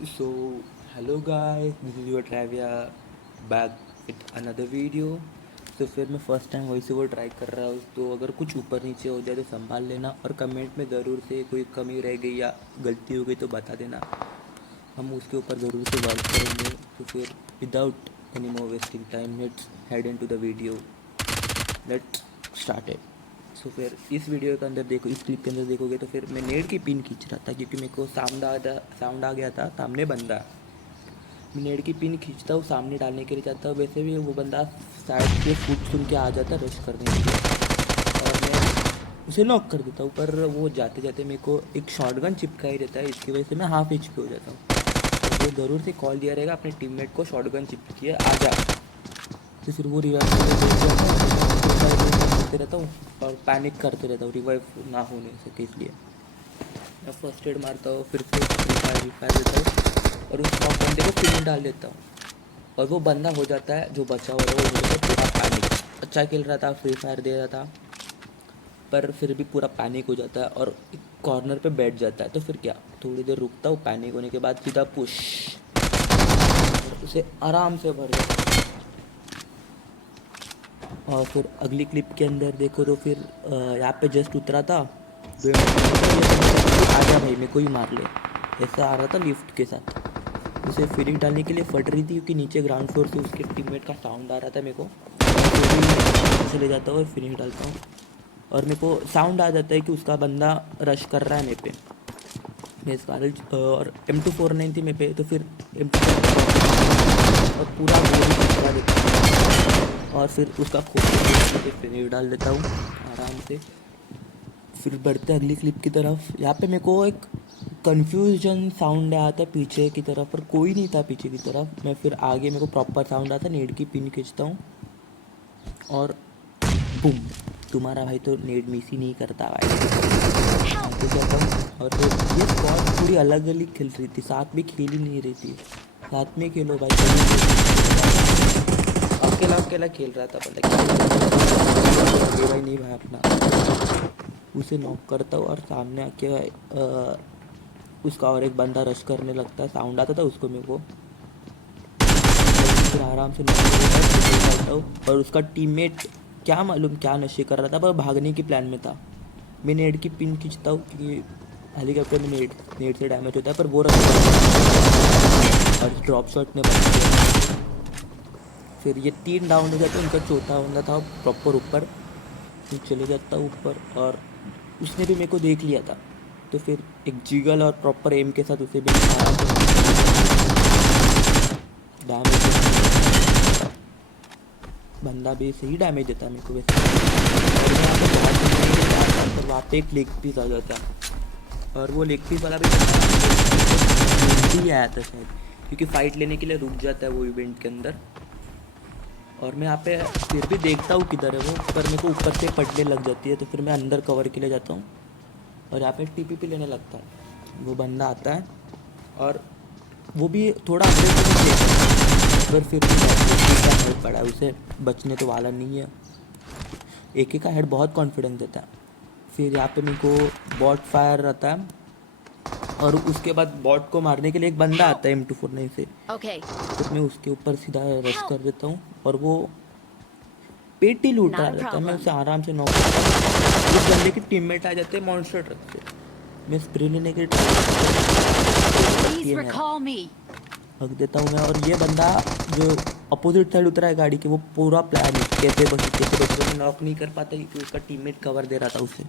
So, hello guys, this is your Travia back with another video. तो फिर मैं first time voice over try कर रहा हूँ, तो अगर कुछ ऊपर नीचे हो जाए तो संभाल लेना और कमेंट में ज़रूर से कोई कमी रह गई या गलती हो गई तो बता देना, हम उसके ऊपर ज़रूर से वर्क करेंगे। तो फिर without any more wasting time let's head into the video, let's start it. So फिर इस वीडियो के अंदर देखो, इस क्लिप के अंदर देखोगे तो फिर मैं नेट की पिन खींच रहा था क्योंकि मेरे को साउंड आ गया था, सामने बंदा। मैं नेट की पिन खींचता हूँ, सामने डालने के लिए जाता हूँ, वैसे भी वो बंदा साइड से फुट सुन के आ जाता है रश करने के लिए और मैं उसे नॉक कर देता हूँ। पर वो जाते जाते मेरे को एक शॉटगन चिपका ही रहता है, इसकी वजह से मैं हाफ HP हो जाता हूँ। तो वो ज़रूर से कॉल दिया रहेगा अपने टीममेट को, शॉटगन चिपकी है आ जा। तो फिर वो रिवाइव करते रहता हूँ और पैनिक करते रहता हूँ रिवाइव ना होने सके, इसलिए मैं फर्स्ट एड मारता हूँ, फिर से रिफायर देता हूँ और उस नॉक बंदे को फिनिश डाल देता हूँ और वो बंदा हो जाता है जो बचा हुआ है वो हो जाता है पूरा पैनिक। अच्छा खेल रहा था, फ्री फायर दे रहा था, पर फिर भी पूरा पैनिक हो जाता है और एक कॉर्नर पे बैठ जाता है। तो फिर क्या, थोड़ी देर रुकता हूँ, पैनिक होने के बाद सीधा पुश और उसे आराम से भर देता हूँ। और फिर अगली क्लिप के अंदर देखो तो फिर यहाँ पे जस्ट उतरा था, आ जा भाई मेरे को ही मार ले, ऐसा आ रहा था लिफ्ट के साथ। उसे फिनिश डालने के लिए फट रही थी क्योंकि नीचे ग्राउंड फ्लोर से उसके टीममेट का साउंड आ रहा था मेरे को। फिर भी चले जाता हूँ और फिनिश डालता हूँ और मेरे को साउंड आ जाता है कि उसका बंदा रश कर रहा है मेरे पे। मैं इस कारण और M249 थी मेरे पे, तो फिर M2 और पूरा गोली चला देता हूँ और फिर उसका खोपड़ी फिनिश डाल देता हूँ आराम से। फिर बढ़ते अगली क्लिप की तरफ। यहाँ पे मेरे को एक कन्फ्यूजन साउंड आया था पीछे की तरफ, पर कोई नहीं था पीछे की तरफ। मैं फिर आगे मेरे को प्रॉपर साउंड आता, नेट की पिन खींचता हूँ और बूम, तुम्हारा भाई तो नेट मिस ही नहीं करता भाई। आगे जाता हूँ और फिर ये स्क्वाड पूरी अलग अलग खेल रही थी, साथ में खेल ही नहीं रही थी। साथ में खेलो भाई, अकेला अकेला खेल रहा था, पता क्या भाई नहीं भाई अपना। उसे नॉक करता हूँ और सामने आके उसका और एक बंदा रश करने लगता है, साउंड आता था उसको मेरे को। फिर आराम से निकलता हूँ और उसका टीममेट क्या मालूम क्या नशे कर रहा था, पर भागने की प्लान में था। मैं नेट की पिन खींचता हूँ क्योंकि हेलीकॉप्टर में नेट से डैमेज होता है, पर वो रश और ड्रॉप शॉट ने बच दिया। फिर ये 3 डाउन हो जाते हैं, उनका चौथा बंदा था प्रॉपर ऊपर। फिर चले जाता ऊपर और उसने भी मेरे को देख लिया था, तो फिर एक जिगल और प्रॉपर एम के साथ उसे भी डैमेज। बंदा भी सही डैमेज देता है मेरे को वैसे, और मैं यहाँ पे बहुत पर वहाँ पे एक लेग पीस आ जाता है और वो लेग पीस वाला भी आया था शायद, क्योंकि फ़ाइट लेने के लिए रुक जाता है वो इवेंट के अंदर। और मैं यहाँ पे फिर भी देखता हूँ किधर है वो, पर मेरे को ऊपर से पटने लग जाती है, तो फिर मैं अंदर कवर के लिए जाता हूँ और यहाँ पे TPP लेने लगता है। वो बंदा आता है और वो भी थोड़ा पर फिर भी का हेड पड़ा है, उसे बचने तो वाला नहीं है। एक का हेड बहुत कॉन्फिडेंस देता है। फिर यहाँ पे मेरे को बॉट फायर रहता है और उसके बाद बॉट को मारने के लिए एक बंदा आता है M249 से। तो मैं उसके ऊपर सीधा रश कर देता हूँ और वो पेटी लूट रहा रहता है, मैं उसे आराम से नॉक करता हूँ। उस बंदे के टीममेट आ जाते हैं मॉन्स्टर ट्रक से, मैं स्प्रे लेने के हक देता हूँ मैं। और ये बंदा जो अपोजिट साइड उतरा है गाड़ी के, वो पूरा प्लान है कैसे बच मैं नॉक नहीं कर पाता क्योंकि उसका टीममेट कवर दे रहा था उसे।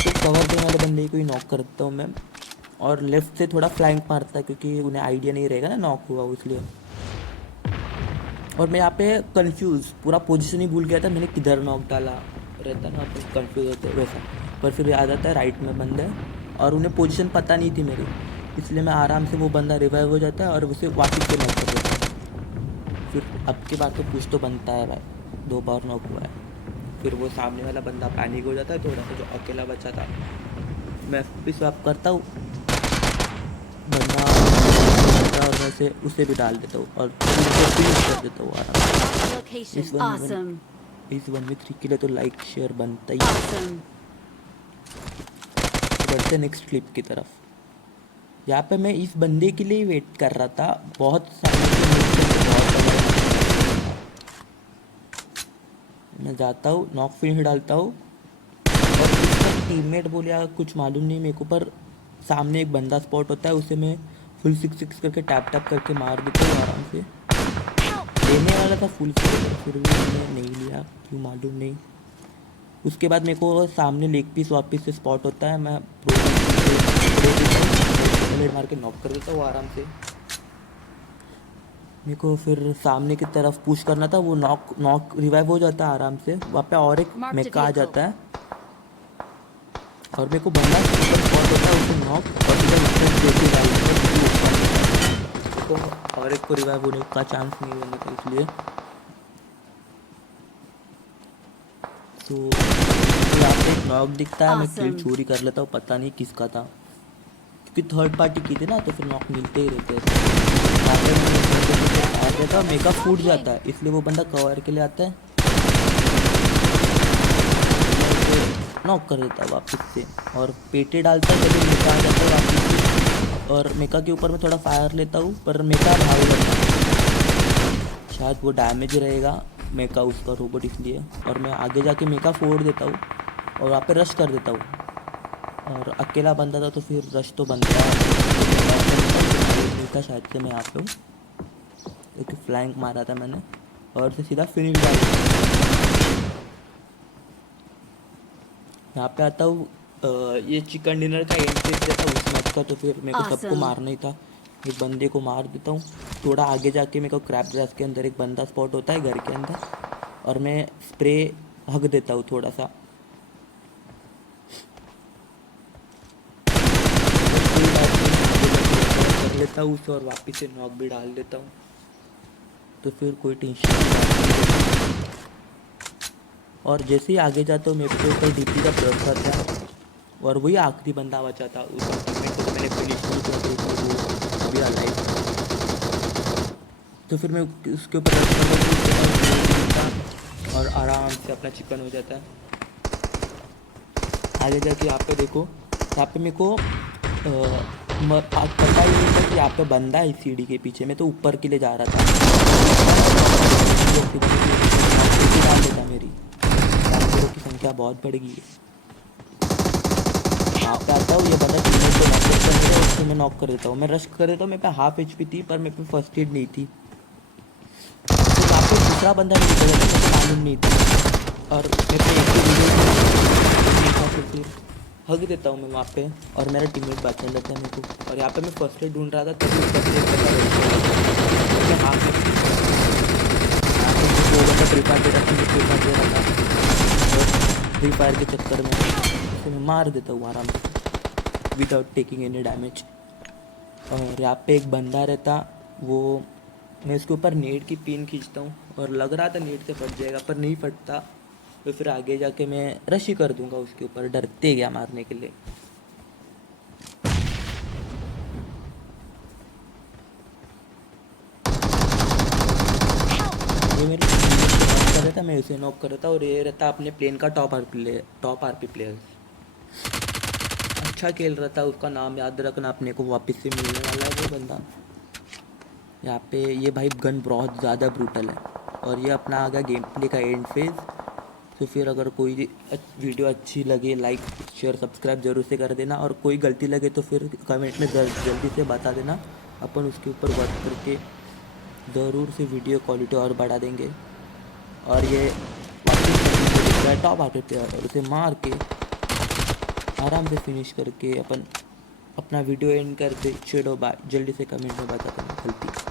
तो कवर देने वाले बंदे को ही नॉक करता हूँ मैं और लेफ्ट से थोड़ा फ्लैंक मारता है क्योंकि उन्हें आइडिया नहीं रहेगा ना नॉक हुआ इसलिए। और मैं यहाँ पे कंफ्यूज, पूरा पोजीशन ही भूल गया था मैंने किधर नॉक डाला रहता ना, तो कंफ्यूज होते वैसा। पर फिर याद आता है राइट में बंदा है और उन्हें पोजीशन पता नहीं थी मेरी, इसलिए मैं आराम से वो बंदा रिवाइव हो जाता है और उसे वापस से नॉक कर देता हूँ। फिर अब की बात तो कुछ तो बनता है भाई, 2 बार नॉक हुआ है। फिर वो सामने वाला बंदा पैनिक हो जाता है थोड़ा सा, जो अकेला बचा था। मैं भी स्वैप करता हूँ बंदा और मैं उसे भी डाल देता हूँ और फिनिश कर देता हूँ आराम। इस 1v3 के लिए तो लाइक शेयर बनता ही है। बढ़ते नेक्स्ट क्लिप की तरफ। यहाँ पे मैं इस बंदे के लिए ही वेट कर रहा था, बहुत सामने से मुझसे बहुत बड़ा। मैं जाता हूँ, नॉक फिनिश डालता हूँ और उसका टीममेट बोले कुछ मालूम नहीं मेरे को, पर सामने एक बंदा स्पॉट होता है, उसे मैं फुल सिक्स सिक्स करके टैप टैप करके मार देता हूँ आराम से। लेने वाला था फुल सिक्स, फिर भी मैंने नहीं लिया, क्यों मालूम नहीं। उसके बाद मेरे को सामने लेग पीस वापस से स्पॉट होता है, मैं प्लेट मार के नॉक कर देता हूँ आराम से। मेरे को फिर सामने की तरफ पुश करना था, वो नॉक नॉक रिवाइव हो जाता है आराम से। वहाँ पे और एक मेका आ जाता है और मेरे को बंदा ऊपर स्पॉट होता है, उसे नॉक और तो और एक को रिवाइव होने का चांस नहीं होने का, इसलिए तो यहाँ पे एक नॉक दिखता है, मैं किल चोरी कर लेता हूँ, पता नहीं किसका था, क्योंकि थर्ड पार्टी की थी ना, तो फिर नॉक मिलते ही रहते हैं। मेका फूट जाता है, इसलिए वो बंदा कवर के लिए आता है, नॉक कर देता है वापस से और पेटे डालता है, जब मेका आ जाता है वापस से, और मेका के ऊपर मैं थोड़ा फायर लेता हूँ, पर मेका भाग जाता है, शायद वो डैमेज रहेगा मेका उसका रोबोट, इसलिए। और मैं आगे जाके मेका फोड़ देता हूँ और वहाँ पे रश कर देता हूँ, और अकेला बंदा था तो फिर रश तो बनता था शायद से। मैं यहाँ पे हूँ, एक फ्लैंक मारा था मैंने और से सीधा फिनिश डाल यहाँ पे आता हूँ। ये चिकन डिनर का एंट्री देता उस मैच का, तो फिर मेरे को सबको मारना ही था, एक बंदे को मार देता हूँ। थोड़ा आगे जाके मेरे को क्रैप ग्रास के अंदर एक बंदा स्पॉट होता है घर के अंदर, और मैं स्प्रे हग देता हूँ थोड़ा सा, कर लेता हूँ उसे और वापस से नॉक भी डाल देता हूँ, तो फिर कोई टेंशन नहीं। और जैसे ही आगे जाता हूँ मेरे को ऊपर डीपी का प्लस आता है, और वही आखिरी बंदा बचा था, उस टीममेट को मैंने फिनिश नहीं किया, तो वो अभी अलाइव। तो फिर मैं उसके ऊपर और आराम से अपना चिकन हो जाता है। आगे जाके यहाँ पे देखो, यहाँ पे मेरे को पता ही नहीं था कि यहाँ पे बंदा है सीढ़ी के पीछे, मैं तो ऊपर के लिए जा रहा था, डाल देता मेरी की संख्या बहुत बढ़ गई है। यहाँ पे आता हूँ, ये बंदा टीममेट को नॉक करता है, उसको मैं नॉक कर देता हूँ, मैं रश कर देता हूँ, मेरे पे हाफ एचपी थी, पर मेरे पे फर्स्ट एड नहीं थी, तो यहाँ पे दूसरा बंदा नहीं था, मेरे को मालूम नहीं था, और मेरे पे एक ही फिर हग देता हूँ मैं वहाँ पे, और मेरा टीममेट बचा लेता है मेरे को। और यहाँ पे मैं फर्स्ट एड ढूंढ रहा था, तभी फर्स्ट एड पता हाफ फ्री फायर दे रहा था, फ्री फायर के चक्कर में तो मैं मार देता हूँ आराम से विदाउट टेकिंग एनी डैमेज। और यहाँ पे एक बंदा रहता, वो मैं उसके ऊपर नेट की पिन खींचता हूँ, और लग रहा था नेट से फट जाएगा, पर नहीं फटता, तो फिर आगे जाके मैं रश ही कर दूंगा उसके ऊपर, डरते गया मारने के लिए। ये मेरे कर रहा था, मैं उसे नॉक कर रहा था, और ये रहता अपने प्लेन का टॉप आरपी प्लेयर, अच्छा खेल रहा था, उसका नाम याद रखना, अपने को वापस से मिलने वाला है वो बंदा। यहाँ पे ये भाई गन बहुत ज़्यादा ब्रूटल है, और ये अपना आ गया गेम प्ले का एंड फेज। तो फिर अगर कोई वीडियो अच्छी लगे, लाइक शेयर सब्सक्राइब जरूर से कर देना, और कोई गलती लगे तो फिर कमेंट में जल्दी से बता देना, अपन उसके ऊपर वर्क करके ज़रूर से वीडियो क्वालिटी और बढ़ा देंगे। और ये टॉप आके प्लेयर, और उसे मार के आराम से फिनिश करके अपन अपना वीडियो एंड कर दे। चलो बाय, जल्दी से कमेंट में बता देना गलती।